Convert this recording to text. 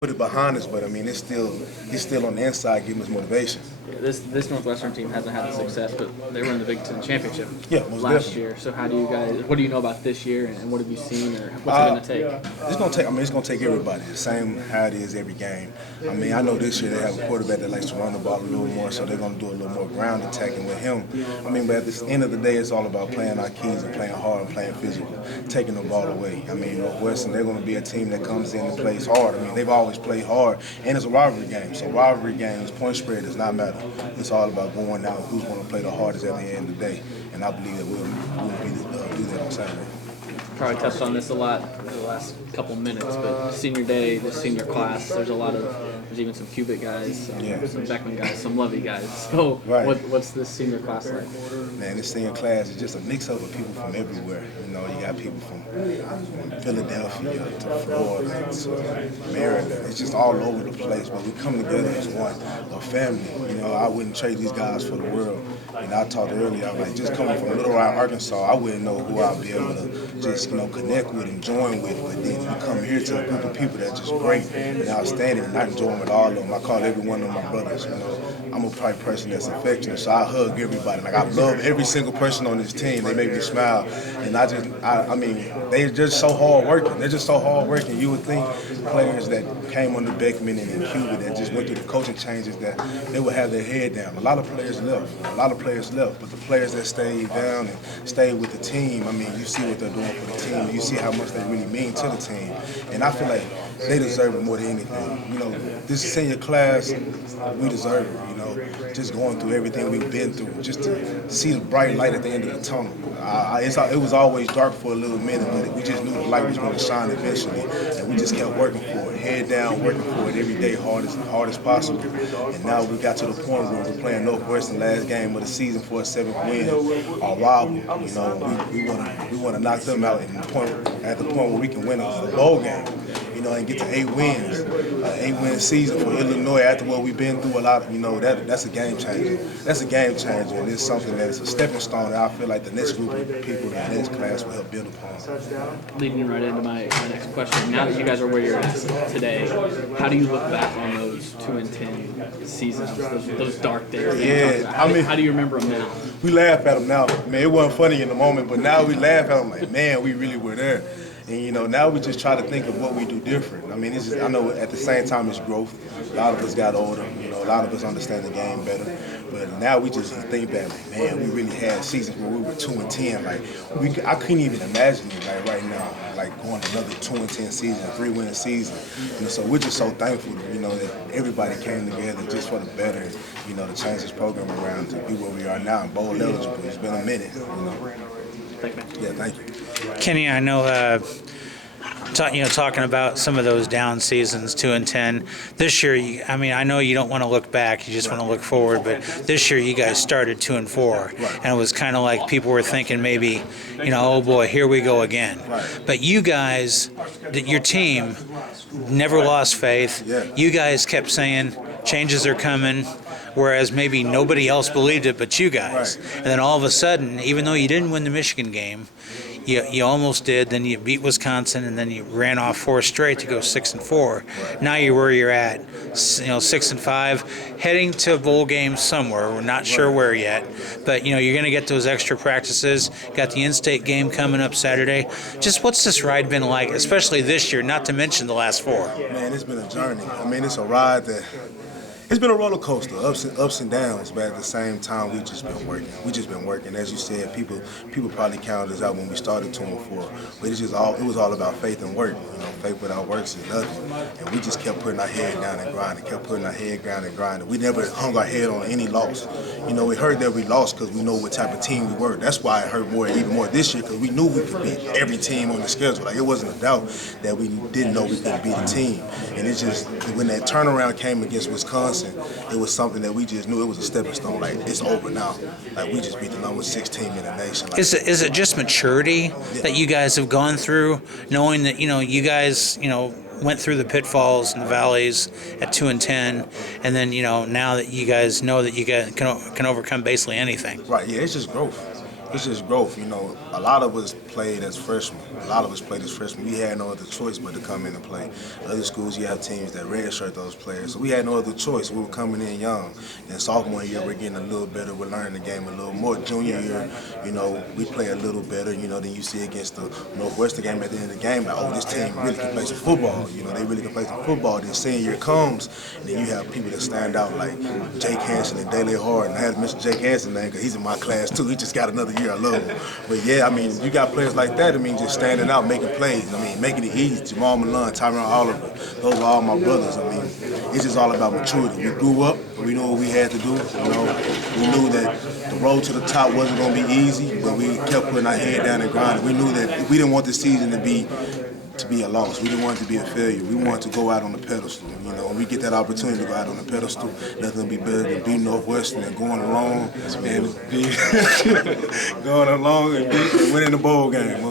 put it behind us, but I mean, he's still on the inside giving us motivation. Yeah, this Northwestern team hasn't had the success, but they were in the Big Ten championship last definitely. year. So how do you guys? What do you know about this year, and what have you seen, or what's it going to take? It's gonna take. I mean, it's gonna take everybody. The same how it is every game. I mean, I know this year they have a quarterback that likes to run the ball a little more, so they're gonna do a little more ground attacking with him. I mean, but at the end of the day, it's all about playing our keys and playing hard and playing physical, taking the ball away. I mean, Northwestern, they're gonna be a team that comes in and plays hard. I mean, they've always played hard, and it's a rivalry game. So rivalry games, point spread does not matter. It's all about going out who's going to play the hardest at the end of the day. And I believe that we'll do that on Saturday. Probably touched on this a lot in the last couple minutes, but senior day, the senior class, there's even some Cubic guys, some Beckman guys, some Lovey guys. So what's this senior class like? Man, this senior class is just a mix-up of people from everywhere. You know, you got people from Philadelphia to Florida to Maryland. It's just all over the place, but we come together as one, a family. You know, I wouldn't trade these guys for the world. And I talked earlier, I was like, just coming from Little Rock, Arkansas, I wouldn't know who I'd be able to just, connect with and join with. But then you come here to a group of people that's just great and outstanding, and I can join with all of them. I call every one of my brothers, I'm a type person that's affectionate, so I hug everybody. Like, I love every single person on this team. They make me smile. And I mean, they're just so hard working. They're just so hard working. You would think players that came under Beckman and Cuba that just went through the coaching changes that they would have their head down. A lot of players left. But the players that stayed down and stayed with the team, I mean, you see what they're doing for the team. And you see how much they really mean to the team. And I feel like they deserve it more than anything. This senior class, we deserve it, just going through everything we've been through, just to see the bright light at the end of the tunnel. It was always dark for a little minute, but we just knew the light was going to shine eventually, and we just kept working for it, head down, working for it every day, hard as possible. And now we got to the point where we're playing Northwestern last game of the season for a 7th win. Our rival, we want to knock them out at the point where we can win a bowl game. And get to 8 wins, an 8-win season for Illinois after what we've been through. That's a game changer. That's a game changer, and it's something that is a stepping stone that I feel like the next group of people in the next class will help build upon. Leading right into my next question. Now that you guys are where you're at today, how do you look back on those 2-10 seasons, those dark days? Yeah, how do you remember them now? We laugh at them now. Man, it wasn't funny in the moment, but now we laugh at them like, man, we really were there. And, now we just try to think of what we do different. I mean, I know at the same time it's growth. A lot of us got older. A lot of us understand the game better. But now we just think back, like, man, we really had seasons where we were 2-10. Like, I couldn't even imagine it, like, right now, like going another 2-10 season, 3-win season. So we're just so thankful, that everybody came together just for the better, to change this program around to be where we are now and bowl eligible. It's been a minute, Thank you. Yeah, thank you. Kenny, I know, talking about some of those down seasons, 2-10. This year, I know you don't want to look back; you just want to look forward. But this year, you guys started 2-4, and it was kind of like people were thinking maybe, oh boy, here we go again. But you guys, your team, never lost faith. You guys kept saying changes are coming. Whereas maybe nobody else believed it but you guys. And then all of a sudden, even though you didn't win the Michigan game, you almost did. Then you beat Wisconsin, and then you ran off 4 straight to go 6-4. Now you're where you're at, 6-5, heading to a bowl game somewhere. We're not sure where yet, but you're going to get those extra practices. Got the in-state game coming up Saturday. Just what's this ride been like, especially this year? Not to mention the last 4. Man, it's been a journey. It's a ride that. It's been a roller coaster, ups and downs, but at the same time, we've just been working. As you said, people probably counted us out when we started 2-4, but it was all about faith and work. Faith without works is nothing. And we just kept putting our head down and grinding. We never hung our head on any loss. We heard that we lost because we know what type of team we were. That's why it hurt even more this year, because we knew we could beat every team on the schedule. Like, it wasn't a doubt that we didn't know we could beat a team. And it's just, when that turnaround came against Wisconsin, it was something that we just knew it was a stepping stone. Like, it's over now. Like, we just beat the number 6 team in the nation. Like, is it just maturity that you guys have gone through, knowing that you guys went through the pitfalls and the valleys at 2-10, and then now that you guys know that you guys can overcome basically anything? Right. Yeah, it's just growth. it's just growth. A lot of us played as freshmen. We had no other choice but to come in and play. Other schools, you have teams that redshirt those players. So we had no other choice. We were coming in young. Then sophomore year, we're getting a little better. We're learning the game a little more. Junior year, we play a little better. Then you see against the Northwestern game at the end of the game, like, oh, this team really can play some football. They really can play some football. Then senior year comes, and then you have people that stand out like Jake Hansen and Daley Hard. And I had to mention Jake Hansen name because he's in my class too. He just got another year. I love him. But yeah, you got players like that. Just standing out, making plays. Making it easy. Jamal Malone, Tyron Oliver. Those are all my brothers. It's just all about maturity. We grew up. We knew what we had to do. We knew that the road to the top wasn't going to be easy, but we kept putting our head down and grinding. We knew that we didn't want the season to be a loss. We didn't want it to be a failure. We wanted to go out on the pedestal. When we get that opportunity to go out on the pedestal, nothing will be better than beating Northwestern and going along and winning the bowl game.